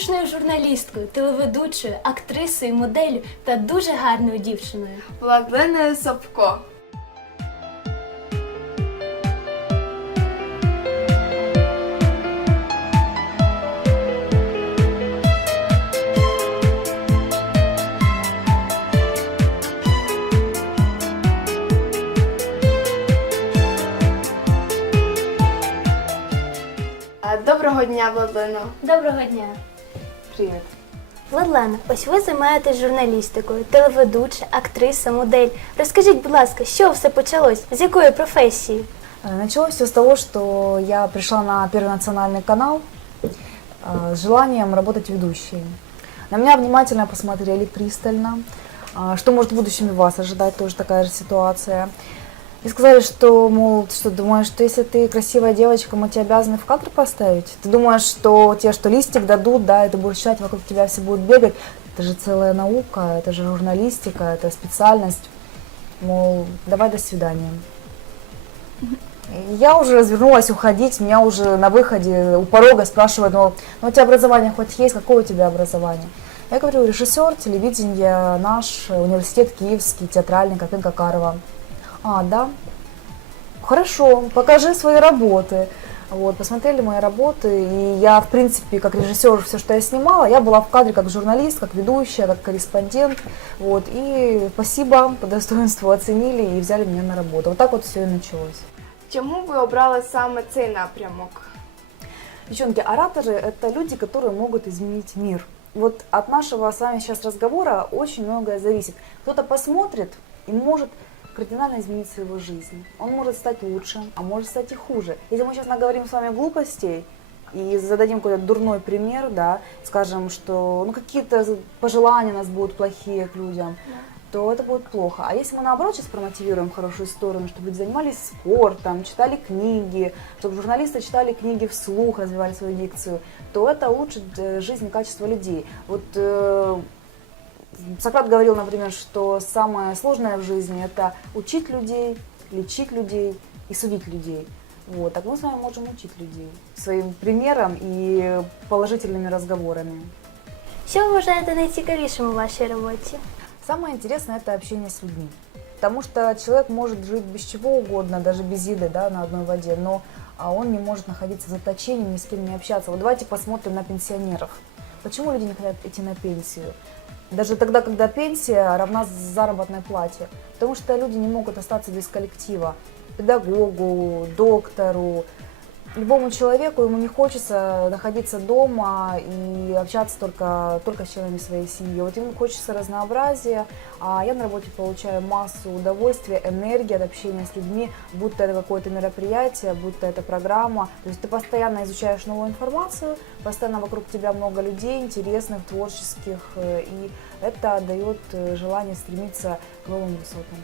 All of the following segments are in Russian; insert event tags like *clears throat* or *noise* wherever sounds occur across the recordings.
успішною журналісткою, телеведучою, актрисою, моделлю та дуже гарною дівчиною. Владленою Собко. Доброго дня, Владлено. Доброго дня! Привіт. Владлена, ось ви займаєтесь журналістикою, телеведуча, актриса, модель. Розкажіть, будь ласка, що все почалось? З якої професії? Э, Началось все с того, что я пришла на Первый национальный канал э, с желанием работать ведущей. На меня внимательно посмотрели, пристально. А, Что может в будущем и вас ожидать, тоже такая же ситуация. И сказали, что, мол, ты что думаешь, что если ты красивая девочка, мы тебя обязаны в кадр поставить? Ты думаешь, что тебе что листик дадут, да, и ты будешь считать, вокруг тебя все будут бегать? Это же целая наука, это же журналистика, это специальность. Мол, давай до свидания. Я уже развернулась уходить, меня уже на выходе у порога спрашивают, мол, ну у тебя образование хоть есть, какое у тебя образование? Я говорю, режиссер, телевидение, наш университет Киевский, театральный, Карпенко Карова. А, да? Хорошо, покажи свои работы. Вот, посмотрели мои работы, и я, в принципе, как режиссер, все, что я снимала, я была в кадре как журналист, как ведущая, как корреспондент, вот, и спасибо, по достоинству оценили и взяли меня на работу. Вот так вот все и началось. Чому ви обрали саме цей напрямок? Девчонки, ораторы – это люди, которые могут изменить мир. Вот от нашего с вами сейчас разговора очень многое зависит. Кто-то посмотрит и может кардинально изменить свою жизнь. Он может стать лучше, а может стать и хуже. Если мы сейчас наговорим с вами глупостей и зададим какой-то дурной пример, да, скажем, что ну, какие-то пожелания у нас будут плохие к людям, то это будет плохо. А если мы наоборот сейчас промотивируем хорошую сторону, чтобы люди занимались спортом, читали книги, чтобы журналисты читали книги вслух, развивали свою дикцию, то это улучшит э, жизнь и качество людей. Вот э, Сократ говорил, например, что самое сложное в жизни это учить людей, лечить людей и судить людей. Вот, так мы с вами можем учить людей своим примером и положительными разговорами. Що ви вважаєте найцікавішим у вашій роботі? Самое интересное это общение с людьми. Потому что человек может жить без чего угодно, даже без еды, да, на одной воде, но а, он не может находиться в заточении, ни с кем не общаться. Вот давайте посмотрим на пенсионеров. Почему люди не хотят идти на пенсию? Даже тогда, когда пенсия равна заработной плате. Потому что люди не могут остаться без коллектива. Педагогу, доктору, любому человеку ему не хочется находиться дома и общаться только, только с членами своей семьи. Вот ему хочется разнообразия, а я на работе получаю массу удовольствия, энергии от общения с людьми, будь то это какое-то мероприятие, будь то это программа. То есть ты постоянно изучаешь новую информацию, постоянно вокруг тебя много людей интересных, творческих, э, и это дает э, желание стремиться к новым высотам.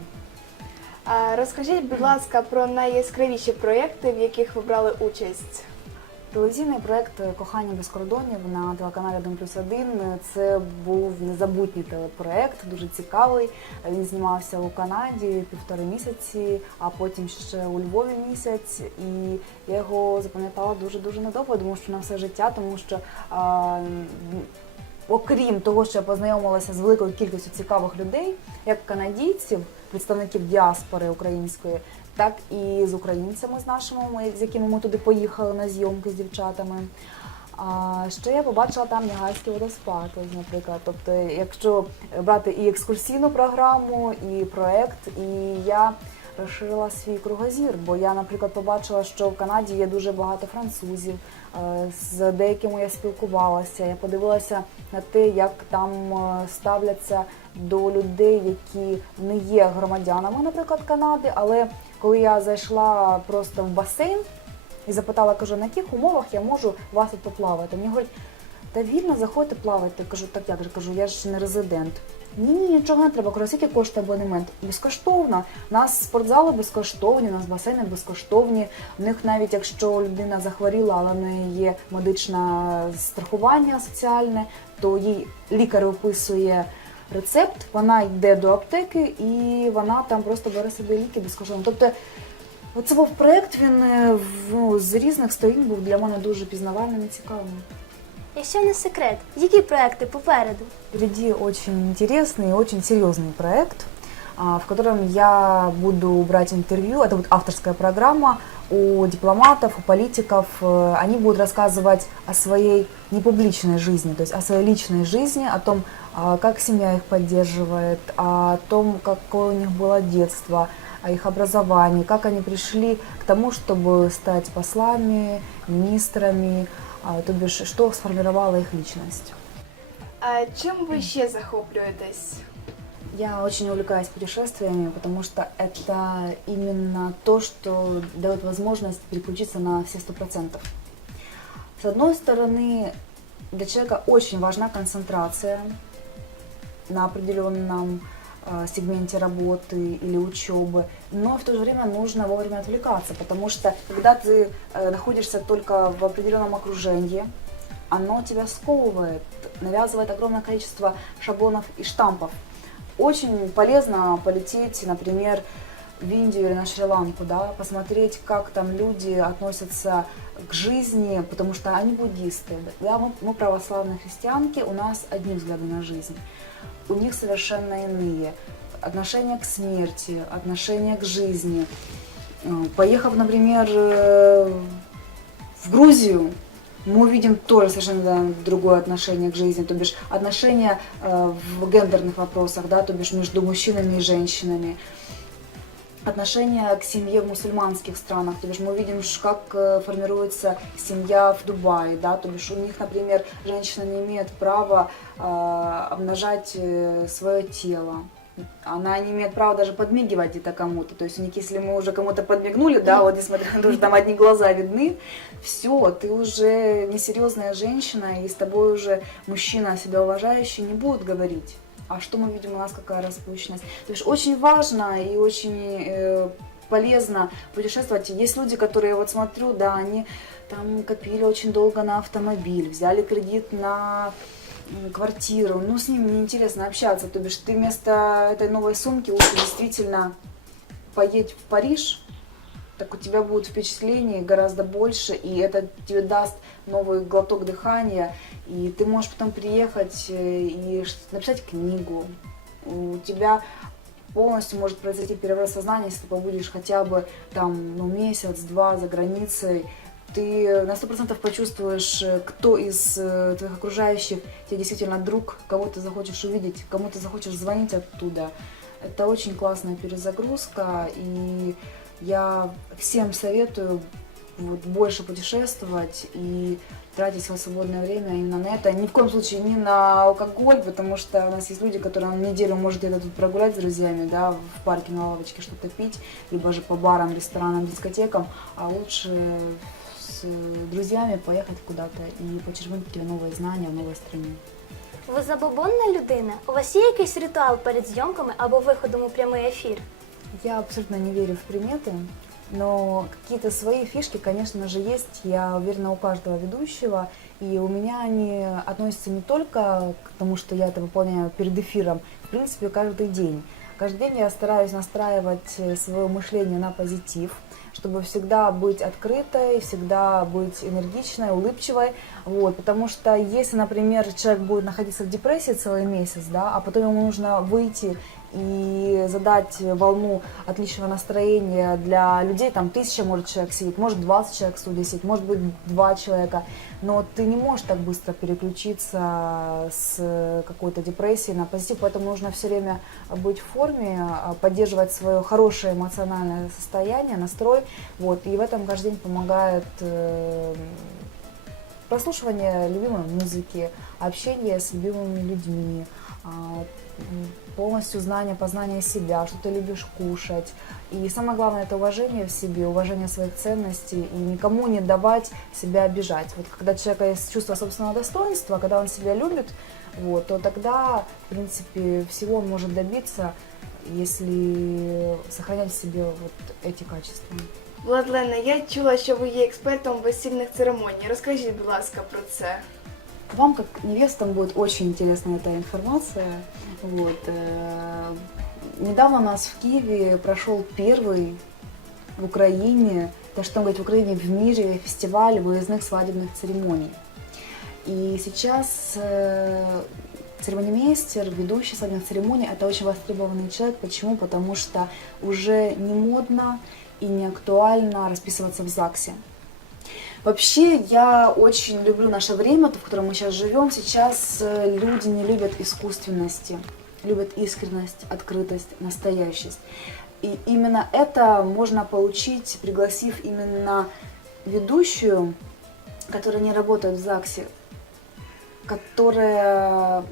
Розкажіть, будь ласка, про найяскравіші проєкти, в яких ви брали участь. Телевізійний проект Кохання без кордонів на телеканалі 1 плюс 1. Це був незабутній телепроект, дуже цікавий. Він знімався у Канаді півтори місяці, а потім ще у Львові місяць. І я його запам'ятала дуже дуже надовго, тому що на все життя, тому що. А, Окрім того, що я познайомилася з великою кількістю цікавих людей, як канадійців, представників діаспори української, так і з українцями з нашими, ми- з якими ми туди поїхали на зйомки з дівчатами. А ще я побачила там Ніагайський водоспад, наприклад. Тобто, якщо брати і екскурсійну програму, і проект, і я розширила свій кругозір, бо я, наприклад, побачила, що в Канаді є дуже багато французів, е, з деякими я спілкувалася. Я подивилася на те, як там е, ставляться до людей, які не є громадянами, наприклад, Канади. Але коли я зайшла просто в басейн і запитала, кажу, на яких умовах я можу вас тут поплавати? Мені говорять, та вільно заходьте плавати. Кажу, так як же кажу, я ж не резидент. Ні, ні, нічого не треба. Кажу, коштує абонемент? Безкоштовно. У нас спортзали безкоштовні, у нас басейни безкоштовні. У них навіть якщо людина захворіла, але в неї є медичне страхування соціальне, то їй лікар виписує рецепт, вона йде до аптеки і вона там просто бере собі ліки безкоштовно. Тобто Оце був проєкт, він е, в- ну, з різних сторін був для мене дуже пізнавальним і цікавим. Якщо не секрет, які проекти попереду? Впереди очень интересный и очень серьезный проект, а, в котором я буду брать интервью. Это будет авторская программа у дипломатов, у политиков. Э, Они будут рассказывать о своей непубличной жизни, то есть о своей личной жизни, о том, а, как семья их поддерживает, о том, какое у них было детство, о их образовании, как они пришли к тому, чтобы стать послами, министрами, а, то бишь, что сформировало их личность. А чим ви ще захоплюєтесь? Я очень увлекаюсь путешествиями, потому что это именно то, что дает возможность переключиться на все сто процентов. С одной стороны, для человека очень важна концентрация на определенном э, сегменте работы или учебы, но в то же время нужно вовремя отвлекаться, потому что когда ты э, находишься только в определенном окружении, оно тебя сковывает, навязывает огромное количество шаблонов и штампов. Очень полезно полететь, например, в Индию или на Шри-Ланку, да, посмотреть, как там люди относятся к жизни, потому что они буддисты, да, мы, мы православные христианки, у нас одни взгляды на жизнь, у них совершенно иные. Отношение к смерти, отношение к жизни. Э, Поехав, например, э, в Грузию, мы увидим тоже совершенно другое отношение к жизни, то бишь отношения э, в гендерных вопросах, да, то бишь между мужчинами и женщинами, отношения к семье в мусульманских странах, то бишь мы увидим, ш- как э, формируется семья в Дубае, да, то бишь у них, например, женщина не имеет права э, обнажать свое тело. Она не имеет права даже подмигивать где-то кому-то. То есть у них, если мы уже кому-то подмигнули, да, вот несмотря на то, что там одни глаза видны, все, ты уже несерьезная женщина, и с тобой уже мужчина себя уважающий не будет говорить. А что мы видим у нас, какая распущенность. То есть очень важно и очень э, полезно путешествовать. Есть люди, которые, я вот смотрю, да, они там копили очень долго на автомобиль, взяли кредит на квартиру, ну, с ними неинтересно общаться, то бишь ты вместо этой новой сумки лучше действительно поедь в Париж, так у тебя будет впечатлений гораздо больше, и это тебе даст новый глоток дыхания, и ты можешь потом приехать э, и написать книгу. У тебя полностью может произойти переворот сознания, если ты побудешь хотя бы там ну, месяц-два за границей, ты на сто процентов почувствуешь, э, кто из э, твоих окружающих тебе действительно друг, кого ты захочешь увидеть, кому ты захочешь звонить оттуда. Это очень классная перезагрузка, и я всем советую вот, больше путешествовать и тратить свое свободное время именно на это. Ни в коем случае не на алкоголь, потому что у нас есть люди, которые на неделю может где-то тут прогулять с друзьями, да, в парке на лавочке что-то пить, либо же по барам, ресторанам, дискотекам, а лучше с друзьями поехать куда-то и почерпнуть какие-то новые знания в новой стране. Ви забобонна людина? У вас є якийсь ритуал перед зйомками або виходом у прямий ефір? Я абсолютно не верю в приметы, но какие-то свои фишки, конечно же, есть. Я уверена у каждого ведущего. И у меня они относятся не только к тому, что я это выполняю перед эфиром, в принципе, каждый день. Каждый день я стараюсь настраивать свое мышление на позитив, чтобы всегда быть открытой, всегда быть энергичной, улыбчивой. Вот, потому что если, например, человек будет находиться в депрессии целый месяц, да, а потом ему нужно выйти и задать волну отличного настроения для людей, там тысяча может человек сидеть, может 20 человек в студии сидеть, может быть два человека, но ты не можешь так быстро переключиться с какой-то депрессии на позитив, поэтому нужно все время быть в форме, а, поддерживать свое хорошее эмоциональное состояние, настрой, вот, и в этом каждый день помогает э, прослушивание любимой музыки, общение с любимыми людьми, а, полностью знание, познание себя, что ты любишь кушать. И самое главное это уважение в себе, уважение своих ценностей и никому не давать себя обижать. Вот когда у человека есть чувство собственного достоинства, когда он себя любит, вот, то тогда, в принципе, всего он может добиться, если сохранять в себе вот эти качества. Владлена, я чула, що ви є експертом весільних церемоній. Розкажіть, будь ласка, про це. Вам, как невестам, будет очень интересна эта информация. Вот. э, Недавно у нас в Киеве прошел первый в Украине, да что говорить, в Украине, в мире фестиваль выездных свадебных церемоний. И сейчас э, церемонимейстер, ведущий свадебных церемоний, это очень востребованный человек. Почему? Потому что уже не модно и не актуально расписываться в ЗАГСе. Вообще, я очень люблю наше время, то, в котором мы сейчас живем. Сейчас э, люди не любят искусственности, любят искренность, открытость, настоящесть. И именно это можно получить, пригласив именно ведущую, которая не работает в ЗАГСе, которая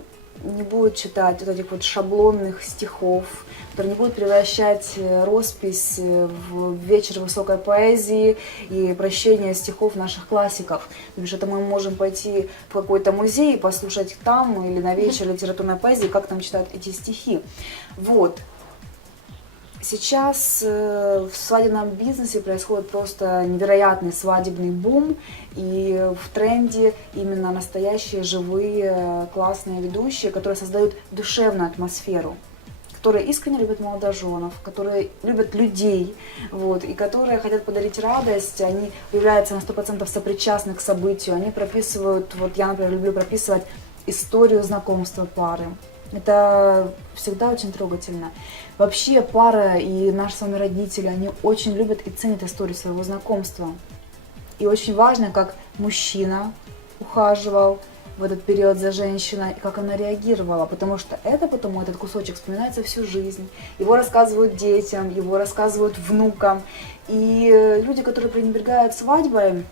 не будет читать вот этих вот шаблонных стихов, которая не будет превращать э, роспись э, в вечер высокой поэзии и прощение стихов наших классиков. Потому что это мы можем пойти в какой-то музей и послушать там или на вечер литературной поэзии, как там читают эти стихи. Вот. Сейчас э, в свадебном бизнесе происходит просто невероятный свадебный бум, и в тренде именно настоящие, живые, э, классные ведущие, которые создают душевную атмосферу которые искренне любят молодоженов, которые любят людей, вот, и которые хотят подарить радость, они являются на 100% сопричастны к событию, они прописывают, вот я, например, люблю прописывать историю знакомства пары. Это всегда очень трогательно. Вообще пара и наши с вами родители, они очень любят и ценят историю своего знакомства. И очень важно, как мужчина ухаживал в этот период за женщиной, и как она реагировала, потому что это потом, этот кусочек вспоминается всю жизнь. Его рассказывают детям, его рассказывают внукам. И люди, которые пренебрегают свадьбой,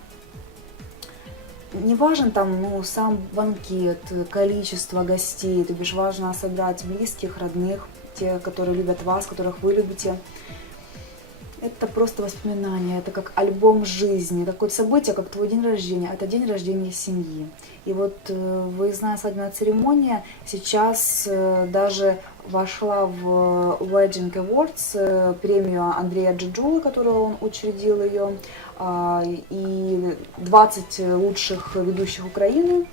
не важен там ну, сам банкет, количество гостей, то бишь важно собрать близких, родных, те, которые любят вас, которых вы любите. Это просто воспоминания, это как альбом жизни, это событие, как твой день рождения, это день рождения семьи. И вот э, выездная свадебная церемония сейчас э, даже вошла в Wedding Awards, э, премию Андрея Джиджула, которую он учредил ее, а, и 20 лучших ведущих Украины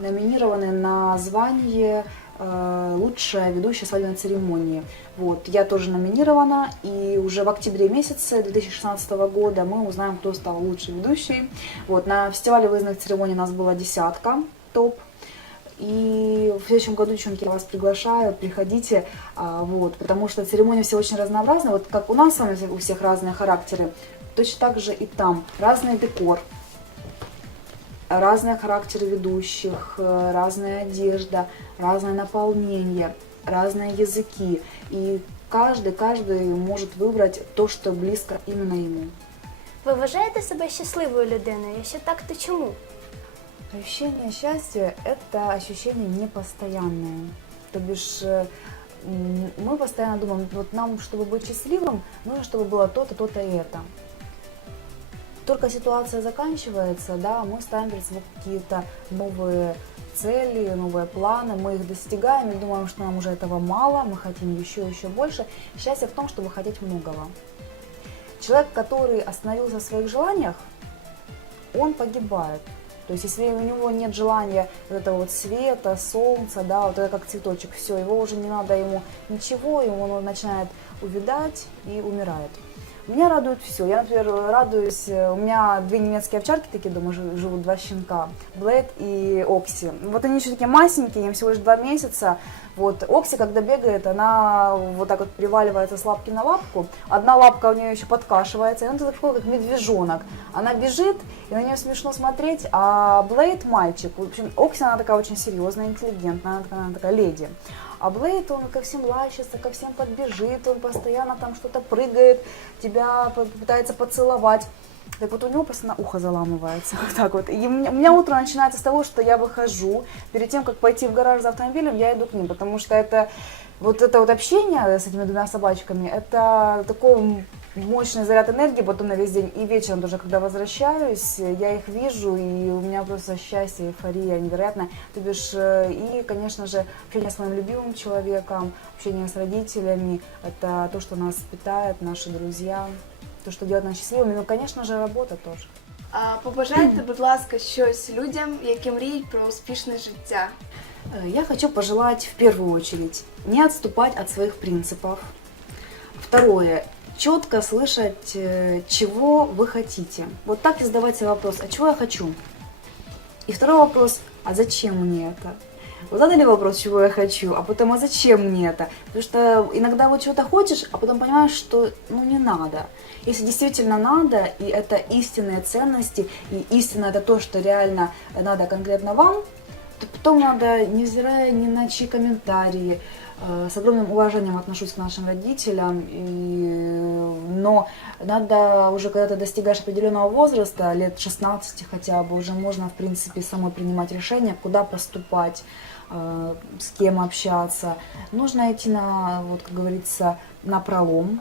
номинированы на звание э, лучшая ведущая свадебной церемонии. Вот, я тоже номинирована, и уже в октябре месяце 2016 года мы узнаем, кто стал лучшей ведущей. Вот, на фестивале выездных церемоний у нас была десятка топ. И в следующем году, девчонки, я вас приглашаю, приходите, а, вот, потому что церемонии все очень разнообразны. Вот как у нас с вами у всех разные характеры, точно так же и там. Разный декор, разные характеры ведущих, э, разная одежда, разное наполнение, разные языки. И каждый, каждый может выбрать то, что близко именно ему. Ви вважаєте себе щасливою людиною? Якщо так, то чому? Ощущение счастья – это ощущение непостоянное. То бишь э, мы постоянно думаем, вот нам, чтобы быть счастливым, нужно, чтобы было то-то, то-то и это. Только ситуация заканчивается, да, мы ставим перед собой какие-то новые цели, новые планы, мы их достигаем и думаем, что нам уже этого мало, мы хотим еще, еще больше. Счастье в том, чтобы хотеть многого. Человек, который остановился в своих желаниях, он погибает. То есть, если у него нет желания вот этого вот света, солнца, да, вот это как цветочек, все, его уже не надо ему ничего, и он начинает увядать и умирает. Меня радует все. Я, например, радуюсь, э, у меня две немецкие овчарки такие дома жи- живут, два щенка, Блейд и Окси. Вот они еще такие масенькие, им всего лишь два месяца. Вот Окси, когда бегает, она вот так вот приваливается с лапки на лапку. Одна лапка у нее еще подкашивается, и он такой, как медвежонок. Она бежит, и на нее смешно смотреть, а Блейд мальчик. В общем, Окси, она такая очень серьезная, интеллигентная, она такая, она такая леди. А Блейд, он ко всем лащится, ко всем подбежит, он постоянно там что-то прыгает, тебя пытается поцеловать. Так вот у него постоянно ухо заламывается. *laughs* Вот так вот. И у меня, у меня утро начинается с того, что я выхожу. Перед тем, как пойти в гараж за автомобилем, я иду к ним, потому что это вот это вот общение с этими двумя собачками, это такой мощный заряд энергии потом на весь день. И вечером тоже, когда возвращаюсь, я их вижу, и у меня просто счастье, эйфория невероятная. То бишь, э, и, конечно же, общение с моим любимым человеком, общение с родителями, это то, что нас питает, наши друзья, то, что делает нас счастливыми. Ну, конечно же, работа тоже. А побажайте, будь ласка, щось людям, які мріють про успішне життя. Э, Я хочу пожелать в первую очередь не отступать от своих принципов. Второе, четко слышать, э, чего вы хотите. Вот так и задавать себе вопрос, а чего я хочу? И второй вопрос, а зачем мне это? Вы задали вопрос, чего я хочу, а потом, а зачем мне это? Потому что иногда вот чего-то хочешь, а потом понимаешь, что ну не надо. Если действительно надо, и это истинные ценности, и истина это то, что реально надо конкретно вам, то потом надо, невзирая ни на чьи комментарии, э, с огромным уважением отношусь к нашим родителям, и, но надо уже, когда ты достигаешь определенного возраста, лет 16 хотя бы, уже можно, в принципе, самой принимать решение, куда поступать, э, с кем общаться. Нужно идти на, вот, как говорится, на пролом,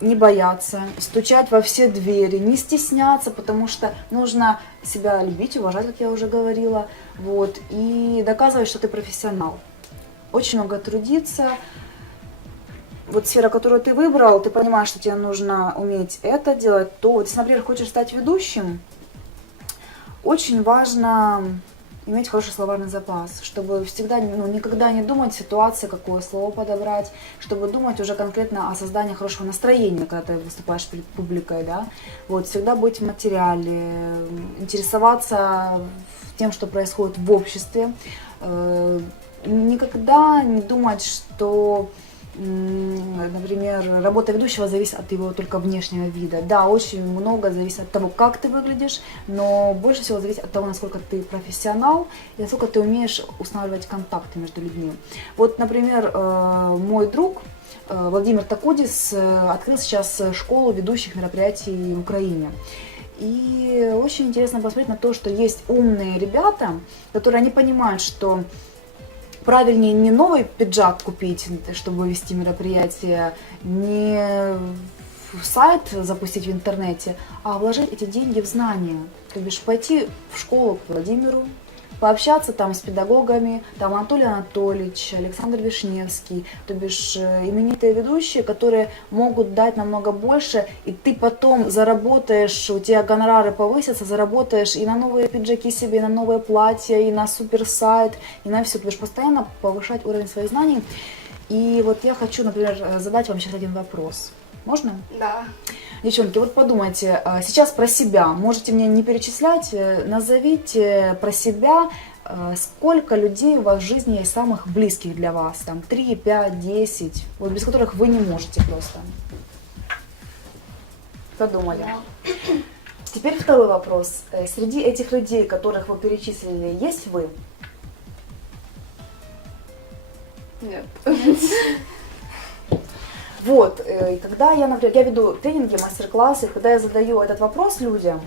не бояться, стучать во все двери, не стесняться, потому что нужно себя любить, уважать, как я уже говорила, вот, и доказывать, что ты профессионал. Очень много трудиться. Вот сфера, которую ты выбрал, ты понимаешь, что тебе нужно уметь это делать, то вот, если, например, хочешь стать ведущим, очень важно иметь хороший словарный запас, чтобы всегда, ну, никогда не думать ситуации, какое слово подобрать, чтобы думать уже конкретно о создании хорошего настроения, когда ты выступаешь перед публикой, да, вот, всегда быть в материале, интересоваться тем, что происходит в обществе, э, никогда не думать, что например, работа ведущего зависит от его только внешнего вида. Да, очень много зависит от того, как ты выглядишь, но больше всего зависит от того, насколько ты профессионал и насколько ты умеешь устанавливать контакты между людьми. Вот, например, э, мой друг э, Владимир Такудис э, открыл сейчас школу ведущих мероприятий в Украине. И очень интересно посмотреть на то, что есть умные ребята, которые они понимают, что правильнее не новый пиджак купить, чтобы вести мероприятие, не сайт запустить в интернете, а вложить эти деньги в знания. То бишь пойти в школу к Владимиру, пообщаться там с педагогами, там Анатолий Анатольевич, Александр Вишневский, то бишь э, именитые ведущие, которые могут дать намного больше, и ты потом заработаешь, у тебя гонорары повысятся, заработаешь и на новые пиджаки себе, и на новое платье, и на суперсайт, и на все. Ты будешь постоянно повышать уровень своих знаний. И вот я хочу, например, э, задать вам сейчас один вопрос. Можно? Да. Девчонки, вот подумайте, а, сейчас про себя, можете мне не перечислять, э, назовите про себя, э, сколько людей у вас в жизни есть самых близких для вас, там 3, 5, 10, вот без которых вы не можете просто. Подумали. *clears throat* Теперь второй вопрос. Э, Среди этих людей, которых вы перечислили, есть вы? Нет. *laughs* *laughs* Вот, э, и когда я, например, я веду тренинги, мастер-классы, когда я задаю этот вопрос людям,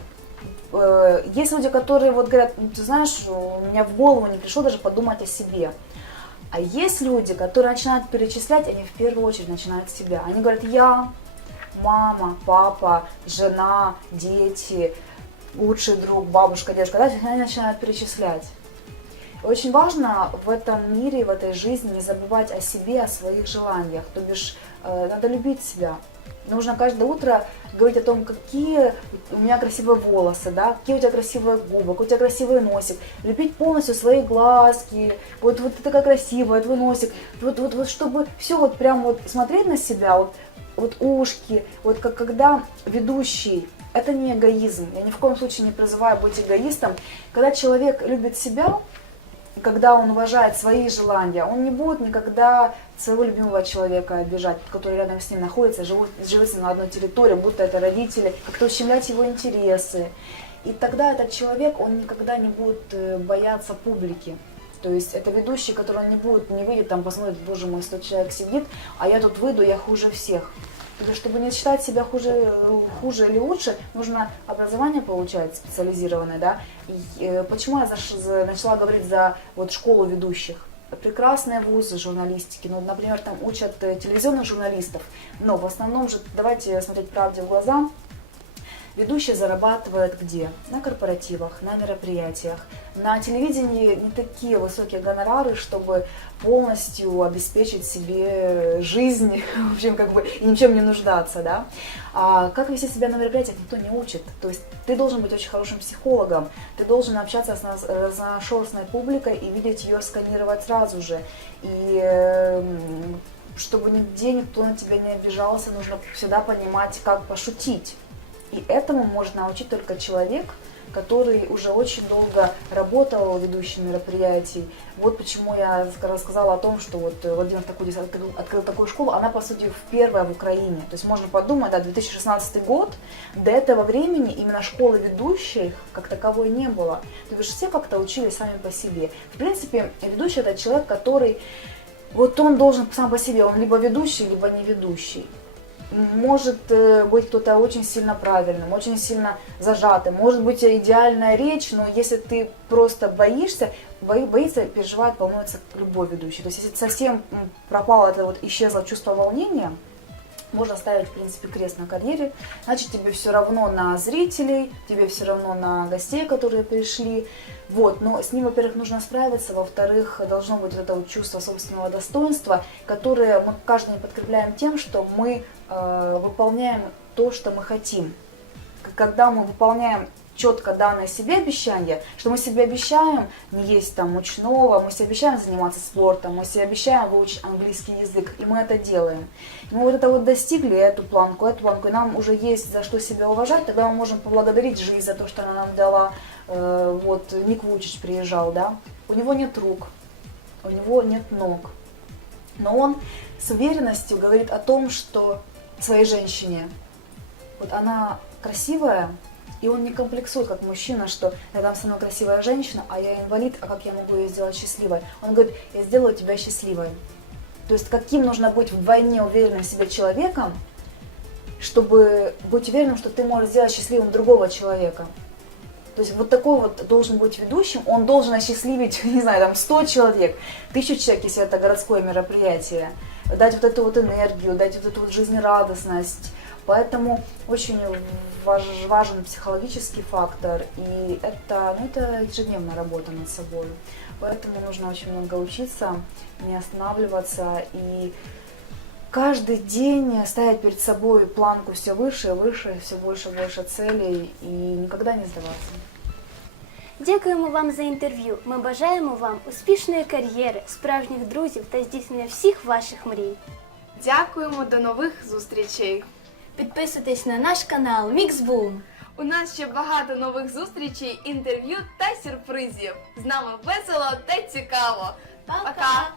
э, есть люди, которые вот говорят, «Ну, ты знаешь, у меня в голову не пришло даже подумать о себе. А есть люди, которые начинают перечислять, они в первую очередь начинают с себя. Они говорят, я, мама, папа, жена, дети, лучший друг, бабушка, дедушка, да, они начинают перечислять. Очень важно в этом мире, в этой жизни не забывать о себе, о своих желаниях. То бишь, э, надо любить себя. Нужно каждое утро говорить о том, какие у меня красивые волосы, да, какие у тебя красивые губы, какой у тебя красивый носик. Любить полностью свои глазки, вот, вот ты такая красивая, твой носик. Вот, вот, вот чтобы все вот прям вот смотреть на себя, вот, вот ушки, вот как когда ведущий, это не эгоизм. Я ни в коем случае не призываю быть эгоистом. Когда человек любит себя, когда он уважает свои желания, он не будет никогда своего любимого человека обижать, который рядом с ним находится, живут, живет с ним на одной территории, будто это родители, как-то ущемлять его интересы. И тогда этот человек, он никогда не будет э, бояться публики. То есть это ведущий, который он не будет, не выйдет, там посмотрит, боже мой, 100 человек сидит, а я тут выйду, я хуже всех. Чтобы не считать себя хуже, хуже или лучше, нужно образование получать специализированное, да. И, э, почему я за- начала говорить за вот школу ведущих? Прекрасные вузы журналистики, ну, например, там учат э, телевизионных журналистов, но в основном же, давайте смотреть правде в глаза, Ведущий зарабатывает где? На корпоративах, на мероприятиях. На телевидении не такие высокие гонорары, чтобы полностью обеспечить себе жизнь, *laughs* в общем, как бы и ничем не нуждаться, да. А как вести себя на мероприятиях, никто не учит. То есть ты должен быть очень хорошим психологом, ты должен общаться с разношерстной публикой и видеть ее, сканировать сразу же. И эм, чтобы нигде никто на тебя не обижался, нужно всегда понимать, как пошутить. И этому может научить только человек, который уже очень долго работал ведущим мероприятий. Вот почему я рассказала о том, что вот Владимир Такудис открыл, открыл такую школу. Она, по сути, первая в Украине. То есть можно подумать, да, 2016 год, до этого времени именно школы ведущих как таковой не было. То есть все как-то учились сами по себе. В принципе, ведущий это человек, который вот он должен сам по себе, он либо ведущий, либо не ведущий. Может э, быть кто-то очень сильно правильным, очень сильно зажатым, может быть идеальная речь, но если ты просто боишься, бои, боится, переживает, волнуется любой ведущий. То есть если совсем пропало это вот исчезло чувство волнения, можно ставить, в принципе, крест на карьере, значит, тебе все равно на зрителей, тебе все равно на гостей, которые пришли, вот, но с ним, во-первых, нужно справиться, во-вторых, должно быть вот это вот чувство собственного достоинства, которое мы каждый подкрепляем тем, что мы выполняем то, что мы хотим. Когда мы выполняем четко данное себе обещание, что мы себе обещаем не есть там мучного, мы себе обещаем заниматься спортом, мы себе обещаем выучить английский язык, и мы это делаем. И мы вот это вот достигли, эту планку, эту планку, и нам уже есть за что себя уважать, тогда мы можем поблагодарить жизнь за то, что она нам дала. Э, Вот Ник Вучич приезжал, да, у него нет рук, у него нет ног, но он с уверенностью говорит о том, что своей женщине, вот она красивая, и он не комплексует, как мужчина, что рядом со мной красивая женщина, а я инвалид, а как я могу ее сделать счастливой? Он говорит, я сделаю тебя счастливой. То есть каким нужно быть вдвойне уверенным в себе человеком, чтобы быть уверенным, что ты можешь сделать счастливым другого человека. То есть вот такой вот должен быть ведущим, он должен осчастливить, *laughs* не знаю, там 100 человек, тысячу человек, если это городское мероприятие, дать вот эту вот энергию, дать вот эту вот жизнерадостность. Поэтому очень важ- важен психологический фактор, и это, ну, это ежедневная работа над собой. Поэтому нужно очень много учиться, не останавливаться и каждый день ставить перед собой планку все выше и выше, все больше и больше целей и никогда не сдаваться. Дякуємо вам за інтерв'ю. Ми бажаємо вам успішної кар'єри, справжніх друзів та здійснення всіх ваших мрій. Дякуємо до нових зустрічей. Підписуйтесь на наш канал Міксбум. У нас ще багато нових зустрічей, інтерв'ю та сюрпризів. З нами весело та цікаво. Пока! Пока!